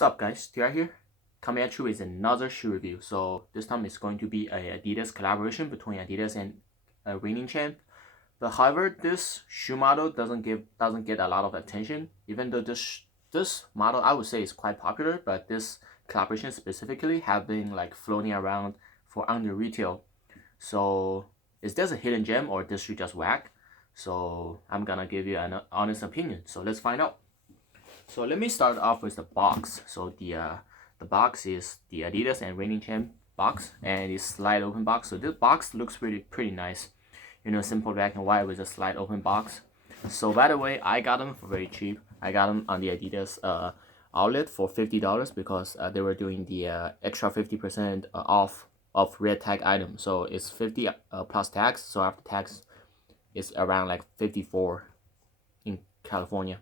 Sup guys, TR here, coming at you with another shoe review. So this time it's going to be a Adidas collaboration between Adidas and Reigning Champ. But however, this shoe model doesn't get a lot of attention, even though this model I would say is quite popular. But this collaboration specifically have been like floating around for under retail. So is this a hidden gem or this shoe just whack? So I'm gonna give you an honest opinion. So let's find out. So let me start off with the box. So the box is the Adidas and Reigning Champ box, and it's slide open box. So this box looks pretty nice. You know, simple black and white with a slide open box. So by the way, I got them for very cheap. I got them on the Adidas outlet for $50 because they were doing the extra 50% off of red tag item. So it's 50 plus tax. So after tax, it's around like 54 in California.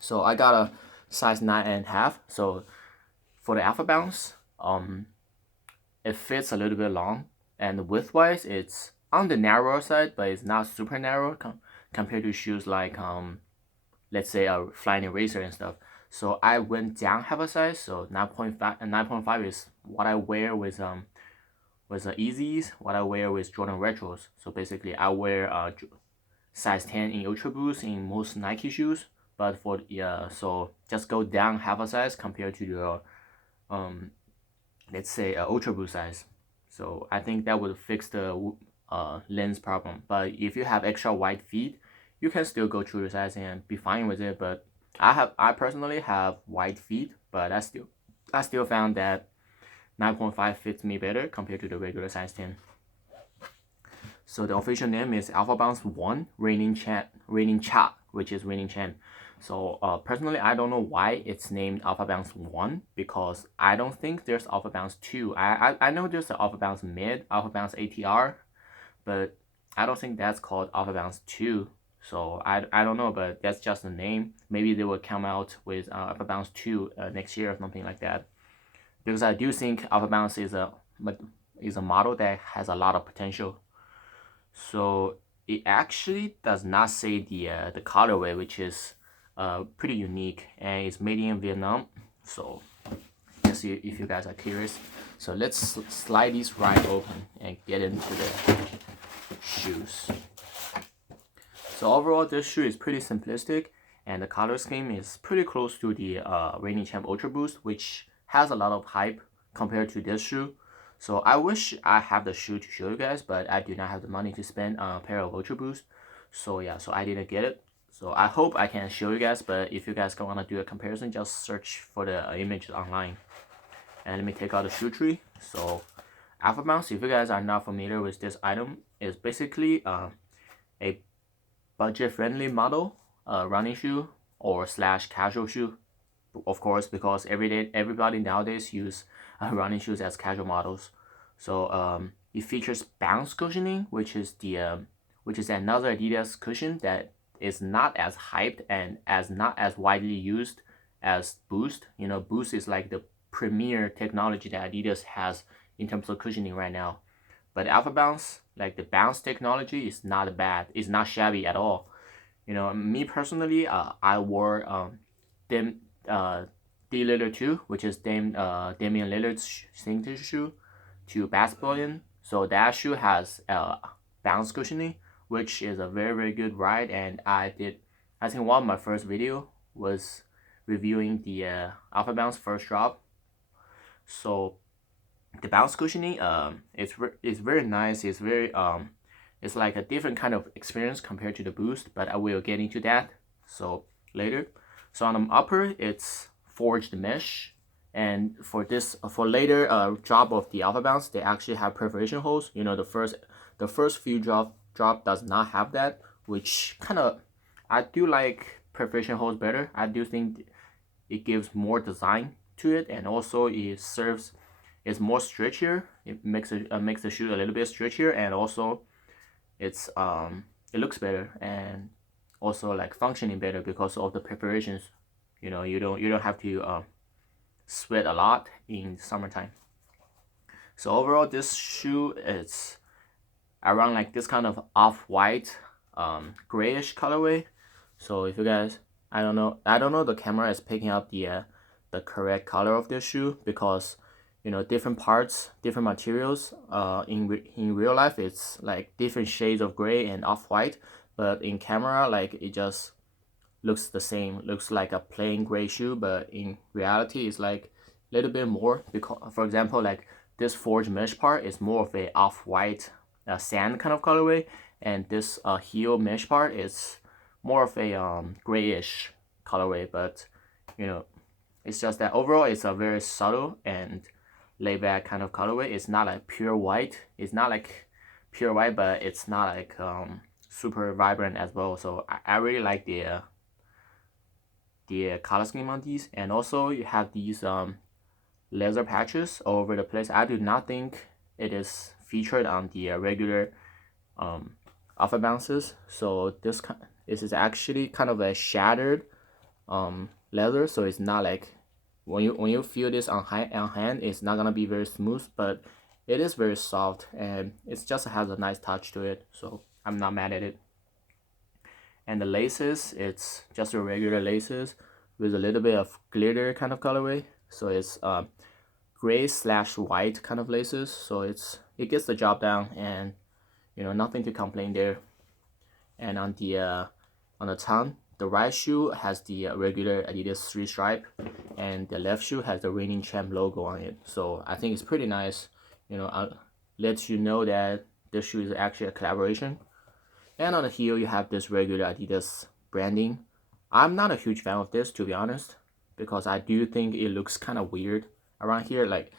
So I got a size 9.5. So for the Alphabounce, it fits a little bit long, and width wise, it's on the narrower side, but it's not super narrow compared to shoes like let's say a flying eraser and stuff. So I went down half a size. So 9.5 and 9.5 is what I wear with the Yeezys, what I wear with Jordan Retros. So basically, I wear size 10 in Ultra Boost in most Nike shoes. But for so just go down half a size compared to your let's say Ultra Boost size. So I think that would fix the lens problem. But if you have extra wide feet, you can still go through the size and be fine with it. But I personally have wide feet, but I still found that 9.5 fits me better compared to the regular size 10. So the official name is Alphabounce 1 Reigning Champ, which is Reigning Champ. So personally, I don't know why it's named Alphabounce 1 because I don't think there's Alphabounce 2. I know there's the Alphabounce Mid, Alphabounce ATR, but I don't think that's called Alphabounce 2. So I don't know, but that's just the name. Maybe they will come out with Alphabounce 2 next year or something like that. Because I do think Alphabounce is a model that has a lot of potential. So it actually does not say the colorway, which is pretty unique, and it's made in Vietnam. So let's see if you guys are curious. So let's slide these right open and get into the shoes. So overall, this shoe is pretty simplistic, and the color scheme is pretty close to the Reigning Champ Ultra Boost, which has a lot of hype compared to this shoe. So I wish I have the shoe to show you guys, but I do not have the money to spend on a pair of Ultra Boost. So yeah, so I didn't get it. So I hope I can show you guys, but if you guys want to do a comparison, just search for the images online. And let me take out the shoe tree. So Alphabounce, if you guys are not familiar with this item, is basically a budget-friendly model, running shoe or / casual shoe. Of course, because everybody nowadays use running shoes as casual models. So it features bounce cushioning, which is another Adidas cushion that is not as hyped and not as widely used as Boost. You know, Boost is like the premier technology that Adidas has in terms of cushioning right now. But Alphabounce, like the bounce technology, is not bad. It's not shabby at all. You know, me personally, I wore D Lillard 2, which is Damian Lillard's signature shoe, to basketball in. So that shoe has bounce cushioning, which is a very good ride. And I think one of my first video was reviewing the Alphabounce first drop. So the bounce cushioning, it's very nice. It's very it's like a different kind of experience compared to the Boost, but I will get into that so later. So on the upper, it's forged mesh, and for later drop of the Alphabounce, they actually have perforation holes. You know, the first few drop does not have that, which kind of, I do like perforation holes better. I do think it gives more design to it, and also it's more stretchier. It makes the shoe a little bit stretchier, and also it looks better, and also like functioning better because of the preparations. You know, you don't have to sweat a lot in summertime. So overall, this shoe is around like this kind of off-white grayish colorway. So if you guys, I don't know the camera is picking up the the correct color of this shoe, because you know, different parts, different materials. In real life, it's like different shades of gray and off-white, but in camera, like it just looks the same, looks like a plain gray shoe, but in reality, it's like a little bit more. Because, for example, like this forged mesh part is more of a off-white sand kind of colorway, and this heel mesh part is more of a grayish colorway. But you know, it's just that overall it's a very subtle and laid back kind of colorway. It's not like pure white. It's not like pure white, but it's not like super vibrant as well. So I really like the color scheme on these. And also you have these laser patches all over the place. I do not think it is featured on the regular Alphabounces. So this is actually kind of a shattered leather, so it's not like when you feel this on hand, it's not gonna be very smooth, but it is very soft, and it just has a nice touch to it, so I'm not mad at it. And the laces, it's just a regular laces with a little bit of glitter kind of colorway, so it's gray/white kind of laces, so it gets the job done, and you know, nothing to complain there. And on the tongue, the right shoe has the regular Adidas 3 stripe, and the left shoe has the reigning champ logo on it. So I think it's pretty nice. You know, lets you know that this shoe is actually a collaboration. And on the heel, you have this regular Adidas branding. I'm not a huge fan of this, to be honest, because I do think it looks kind of weird around here. Like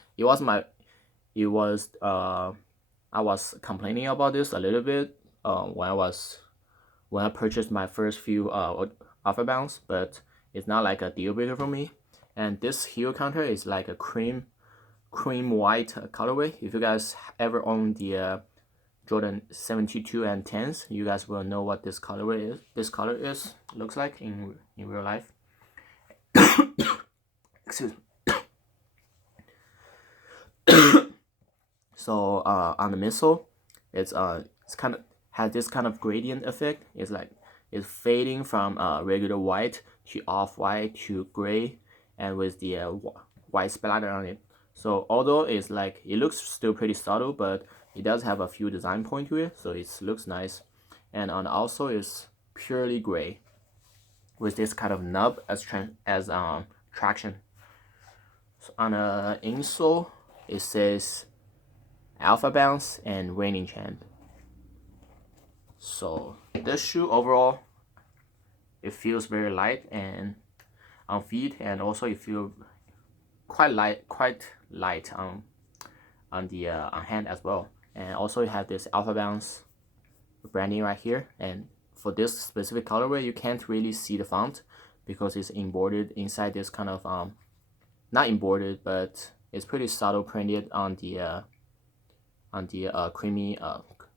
I was complaining about this a little bit when I purchased my first few Alphabounce, but it's not like a deal breaker for me. And this heel counter is like a cream white colorway. If you guys ever own the Jordan 72 and 10s, you guys will know what this colorway is. This color looks like in real life. Excuse me. So on the midsole, it's kind of has this kind of gradient effect. It's fading from regular white to off-white to gray, and with the white splatter on it. So although it's like it looks still pretty subtle, but it does have a few design points to it, so it looks nice. And on the outsole is purely gray with this kind of nub as traction. So on the insole, it says Alphabounce and reigning champ. So this shoe overall, it feels very light and on feet, and also it feels quite light on the on hand as well. And also you have this Alphabounce branding right here, and for this specific colorway you can't really see the font because it's embroidered inside this kind of not embroidered, but it's pretty subtle printed on the creamy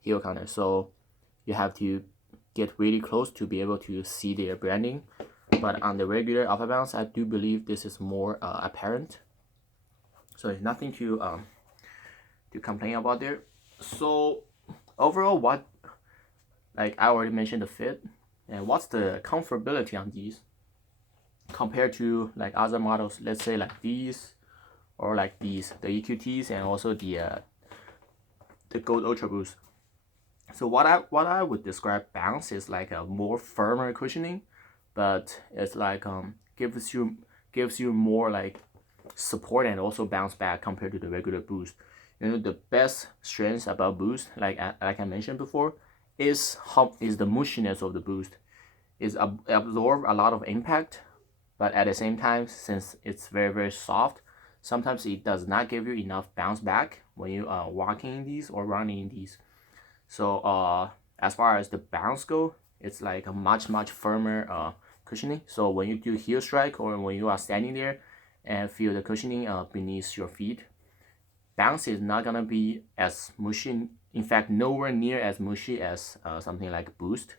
heel counter, so you have to get really close to be able to see their branding. But on the regular Alphabounce, I do believe this is more apparent, so it's nothing to complain about there. So overall, what, like I already mentioned the fit, and what's the comfortability on these compared to like other models, let's say like these or like these, the EQTs, and also the Gold Ultra Boost. So what I would describe Bounce is like a more firmer cushioning, but it's like gives you more like support and also bounce back compared to the regular Boost. You know, the best strengths about Boost, like I mentioned before, is the mushiness of the Boost. Is absorb a lot of impact, but at the same time, since it's very soft, sometimes it does not give you enough bounce back when you are walking in these or running in these. So as far as the bounce go, it's like a much firmer cushioning. So when you do heel strike or when you are standing there and feel the cushioning beneath your feet, bounce is not gonna be as mushy. In fact, nowhere near as mushy as something like Boost.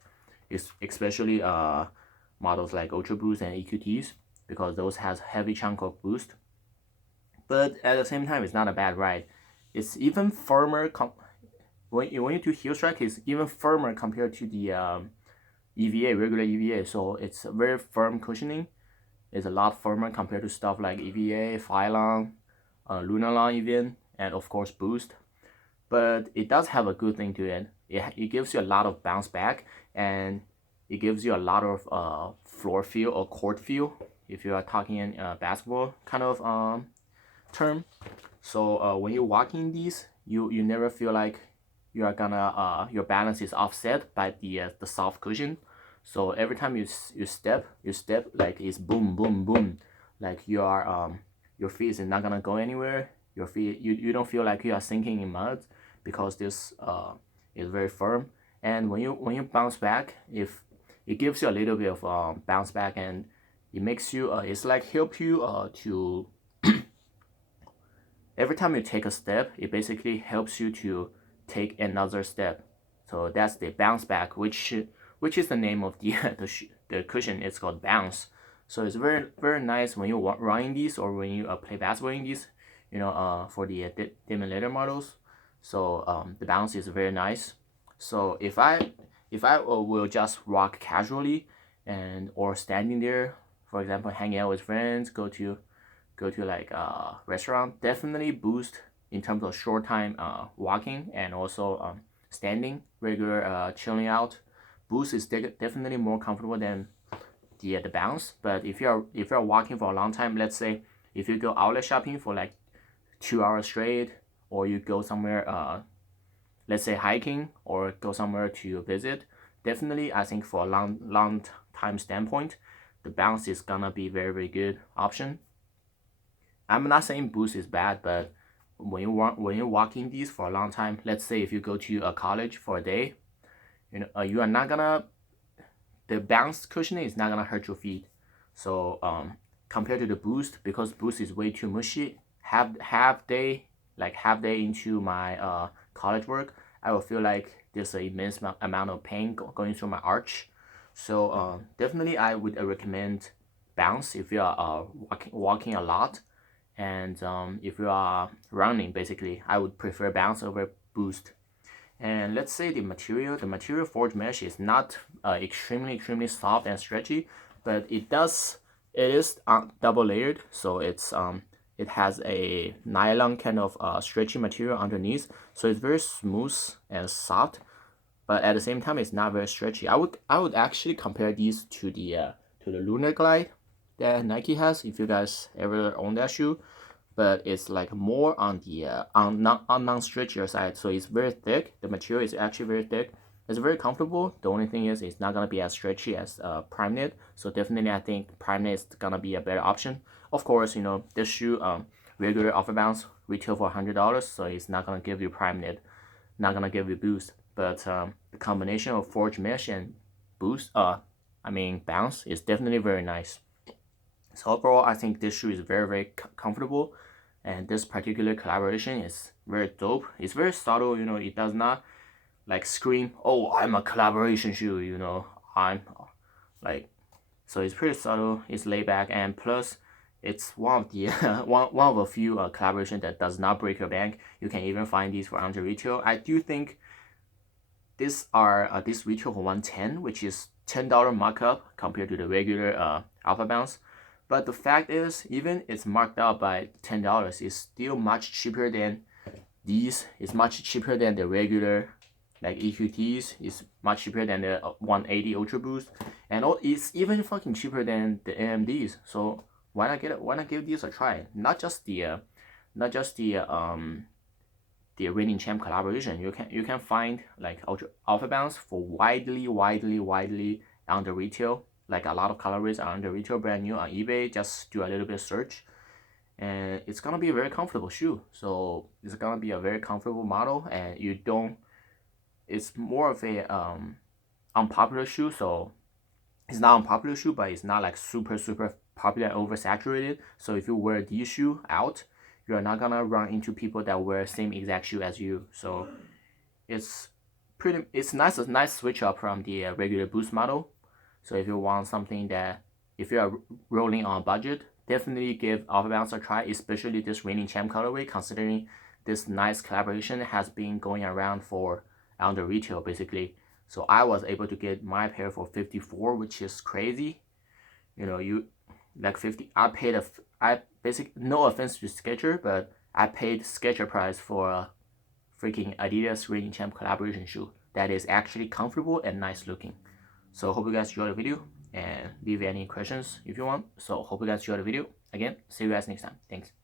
It's especially models like Ultra Boost and EQTs, because those has heavy chunk of boost. But at the same time, it's not a bad ride. It's even firmer. When you do heel strike, it's even firmer compared to the EVA, regular EVA. So it's a very firm cushioning. is a lot firmer compared to stuff like EVA, Phylon, Lunarlon even, and of course Boost. But it does have a good thing to it. It gives you a lot of bounce back, and it gives you a lot of floor feel or court feel if you are talking in basketball kind of term. So when you're walking these, you never feel like you are gonna your balance is offset by the soft cushion. So every time you step like it's boom boom boom, like your feet is not gonna go anywhere. Your feet you don't feel like you are sinking in mud because this is very firm. And when you bounce back, if it gives you a little bit of bounce back, and it makes you it's like help you to every time you take a step, it basically helps you to take another step. So that's the bounce back, which is the name of the the cushion. It's called bounce. So it's very nice when you run in these or when you play basketball in these. For the dim later models. So the bounce is very nice. So if I will just rock casually and or standing there, for example, hanging out with friends, go to like a restaurant, definitely Boost in terms of short time walking and also standing, regular chilling out. Boost is definitely more comfortable than the bounce. But if you're walking for a long time, let's say if you go outlet shopping for like 2 hours straight, or you go somewhere let's say hiking or go somewhere to visit, definitely I think for a long time standpoint, the bounce is gonna be very good option. I'm not saying Boost is bad, but when you're walking these for a long time, let's say if you go to a college for a day, you are not gonna the bounce cushioning is not gonna hurt your feet. So compared to the Boost, because Boost is way too mushy, half day into my college work, I will feel like there's an immense amount of pain going through my arch. So definitely I would recommend bounce if you are walking a lot. And if you are running, basically I would prefer bounce over Boost. And let's say the material forged mesh is not extremely soft and stretchy, but it is double layered, so it has a nylon kind of stretchy material underneath, so it's very smooth and soft, but at the same time it's not very stretchy. I would actually compare these to the Lunar Glide that Nike has, if you guys ever own that shoe. But it's like more on the non-stretchier side, so it's very thick. The material is actually very thick. It's very comfortable. The only thing is it's not gonna be as stretchy as Prime Knit. So definitely I think Prime Knit is gonna be a better option. Of course, this shoe regular Alphabounce retail for $100, so it's not gonna give you Prime Knit, not gonna give you Boost. But the combination of forged mesh and Boost, bounce is definitely very nice. So overall, I think this shoe is very comfortable, and this particular collaboration is very dope. It's very subtle, it does not like scream, "Oh, I'm a collaboration shoe," I'm like, so it's pretty subtle, it's laid back, and plus it's one of the one of a few collaboration that does not break your bank. You can even find these for under retail. I do think this retail for 110, which is $10 markup compared to the regular Alphabounce. But the fact is, even it's marked up by $10, it's still much cheaper than these. It's much cheaper than the regular like EQTs. It's much cheaper than the 180 Ultra Boost, and it's even fucking cheaper than the AMDs. So why not give these a try? Not just the reigning champ collaboration. You can find like Alphabounce for widely under retail. Like a lot of colorways are under retail brand new on eBay. Just do a little bit of search, and it's gonna be a very comfortable shoe. So it's gonna be a very comfortable model, and it's more of a unpopular shoe. So it's not unpopular shoe, but it's not like super popular and oversaturated. So if you wear these shoe out, you're not gonna run into people that wear same exact shoe as you. So it's nice, a nice switch up from the regular Boost model. So if you want something if you are rolling on a budget, definitely give Alphabounce a try, especially this reigning champ colorway, considering this nice collaboration has been going around for under retail basically. So I was able to get my pair for $54, which is crazy. like 50. I basically, no offense to Skechers, but I paid Skechers price for a freaking Adidas Reigning Champ collaboration shoe that is actually comfortable and nice looking. So hope you guys enjoyed the video and leave any questions if you want. So hope you guys enjoyed the video. Again, see you guys next time. Thanks.